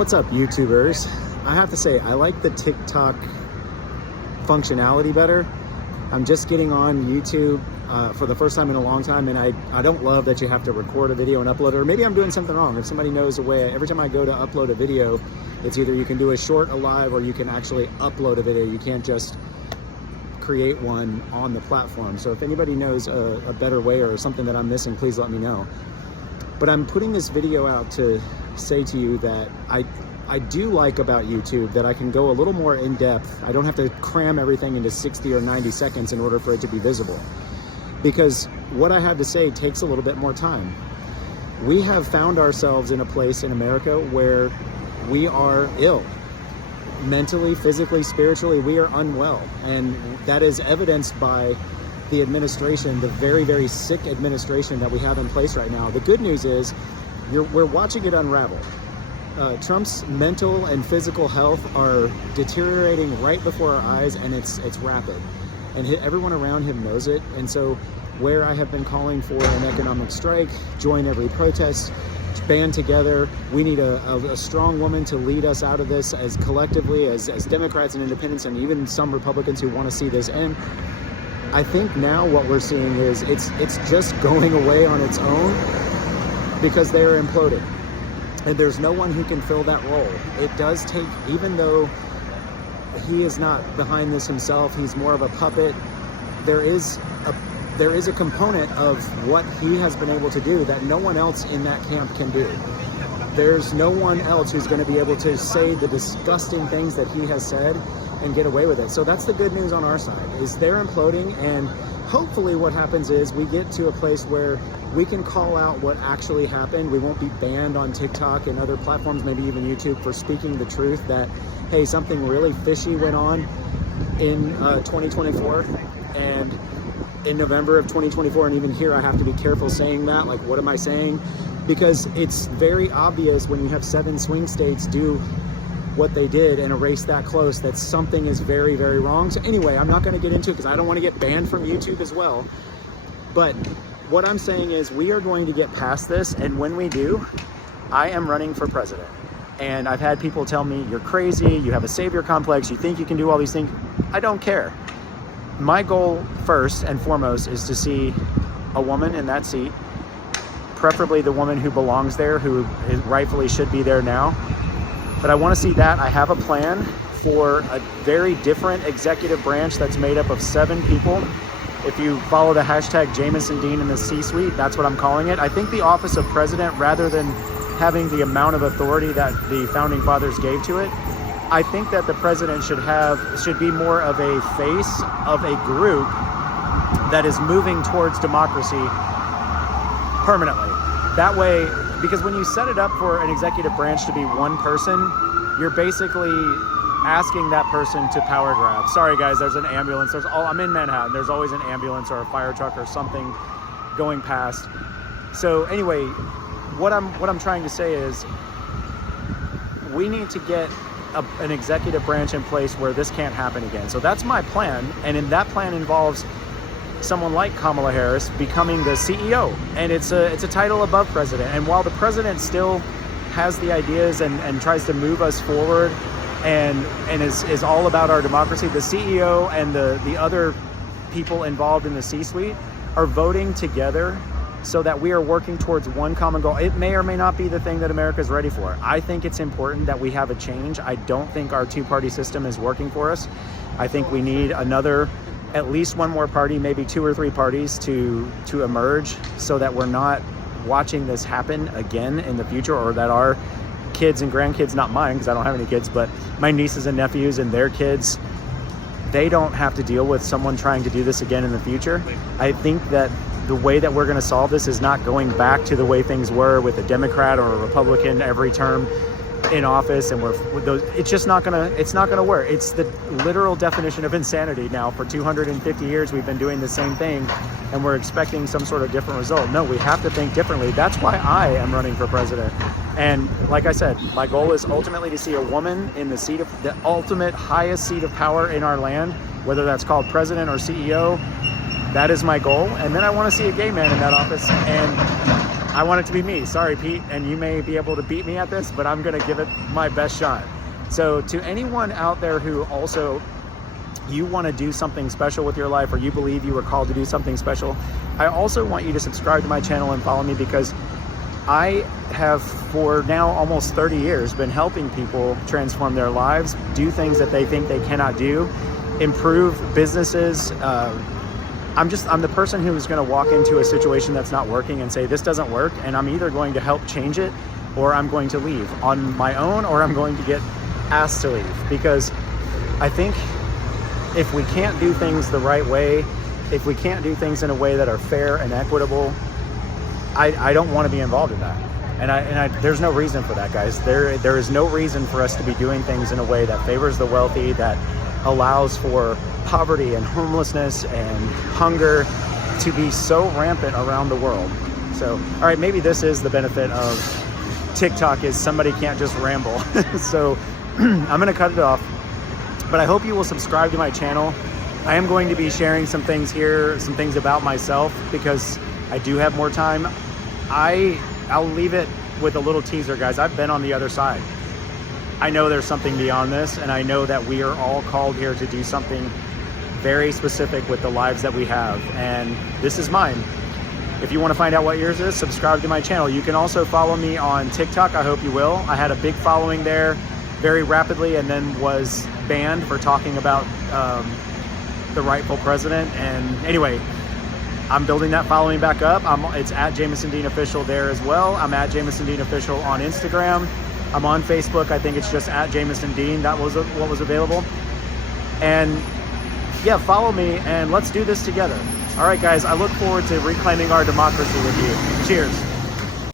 What's up, YouTubers? I have to say, I like the TikTok functionality better. I'm just getting on YouTube for the first time in a long time, and I don't love that you have to record a video and upload it, or maybe I'm doing something wrong. If somebody knows a way, every time I go to upload a video, it's either you can do a short, a live, or you can actually upload a video. You can't just create one on the platform. So if anybody knows a better way or something that I'm missing, please let me know. But I'm putting this video out to say to you that I do like about YouTube that I can go a little more in depth. I don't have to cram everything into 60 or 90 seconds in order for it to be visible, because what I had to say takes a little bit more time. We have found ourselves in a place in America where we are ill. Mentally, physically, spiritually, we are unwell. And that is evidenced by the administration, the very, very sick administration that we have in place right now. The good news is we're watching it unravel. Trump's mental and physical health are deteriorating right before our eyes, and it's rapid. And everyone around him knows it. And so where I have been calling for an economic strike, join every protest, band together, we need a strong woman to lead us out of this as collectively, as Democrats and independents, and even some Republicans who want to see this end. I think now what we're seeing is it's just going away on its own because they are imploding. And there's no one who can fill that role. It does take, even though he is not behind this himself, he's more of a puppet, there is a component of what he has been able to do that no one else in that camp can do. There's no one else who's going to be able to say the disgusting things that he has said and get away with it. So that's the good news on our side, is they're imploding, and hopefully what happens is we get to a place where we can call out what actually happened. We won't be banned on TikTok and other platforms, maybe even YouTube, for speaking the truth that, hey, something really fishy went on in 2024, and in November of 2024, and even here I have to be careful saying that, like, what am I saying? Because it's very obvious when you have 7 swing states do what they did and erase that close, that something is very, very wrong. So anyway, I'm not going to get into it because I don't want to get banned from YouTube as well. But what I'm saying is we are going to get past this, and when we do, I am running for president. And I've had people tell me, you're crazy, you have a savior complex, you think you can do all these things. I don't care. My goal first and foremost is to see a woman in that seat, preferably the woman who belongs there, who rightfully should be there now. But I want to see that. I have a plan for a very different executive branch that's made up of 7 people. If you follow the hashtag Jameson Dean in the C-suite, that's what I'm calling it. I think the office of president, rather than having the amount of authority that the founding fathers gave to it, I think that the president should be more of a face of a group that is moving towards democracy permanently. That way, because when you set it up for an executive branch to be one person, you're basically asking that person to power grab. Sorry guys, there's an ambulance. I'm in Manhattan. There's always an ambulance or a fire truck or something going past. So anyway, what I'm trying to say is we need to get an executive branch in place where this can't happen again. So that's my plan, and in that plan involves someone like Kamala Harris becoming the CEO, and it's a title above president. And while the president still has the ideas and tries to move us forward and is all about our democracy, the CEO and the other people involved in the C-suite are voting together so that we are working towards one common goal. It may or may not be the thing that America is ready for. I think it's important that we have a change. I don't think our 2-party system is working for us. I think we need at least one more party, maybe 2 or 3 parties to emerge, so that we're not watching this happen again in the future, or that our kids and grandkids, not mine because I don't have any kids, but my nieces and nephews and their kids, they don't have to deal with someone trying to do this again in the future. I think that the way that we're going to solve this is not going back to the way things were with a Democrat or a Republican every term in office, and it's just not gonna work. It's the literal definition of insanity now. For 250 years we've been doing the same thing, and we're expecting some sort of different result. No, we have to think differently. That's why I am running for president. And like I said, my goal is ultimately to see a woman in the ultimate highest seat of power in our land, whether that's called president or CEO. That is my goal. And then I want to see a gay man in that office, and I want it to be me. Sorry, Pete, and you may be able to beat me at this, but I'm gonna give it my best shot. So to anyone out there who also, you want to do something special with your life, or you believe you were called to do something special, I also want you to subscribe to my channel and follow me, because I have for now almost 30 years been helping people transform their lives, do things that they think they cannot do, improve businesses. I'm the person who is going to walk into a situation that's not working and say, this doesn't work, and I'm either going to help change it, or I'm going to leave on my own, or I'm going to get asked to leave. Because I think if we can't do things the right way, if we can't do things in a way that are fair and equitable, I don't want to be involved in that. And there's no reason for that, guys. There is no reason for us to be doing things in a way that favors the wealthy, that allows for poverty and homelessness and hunger to be so rampant around the world. So, all right, maybe this is the benefit of TikTok, is somebody can't just ramble. So I'm gonna cut it off, but I hope you will subscribe to my channel. I am going to be sharing some things here, some things about myself, because I do have more time. I'll leave it with a little teaser, guys. I've been on the other side. I know there's something beyond this, and I know that we are all called here to do something very specific with the lives that we have, and this is mine. If you want to find out what yours is, subscribe to my channel. You can also follow me on TikTok. I hope you will. I had a big following there very rapidly, and then was banned for talking about the rightful president. And anyway, I'm building that following back up. It's at Jameson Dean Official there as well. I'm at Jameson Dean Official on Instagram. I'm on Facebook. I think it's just at Jameson Dean. That was what was available. And yeah, follow me and let's do this together. All right, guys, I look forward to reclaiming our democracy with you. Cheers.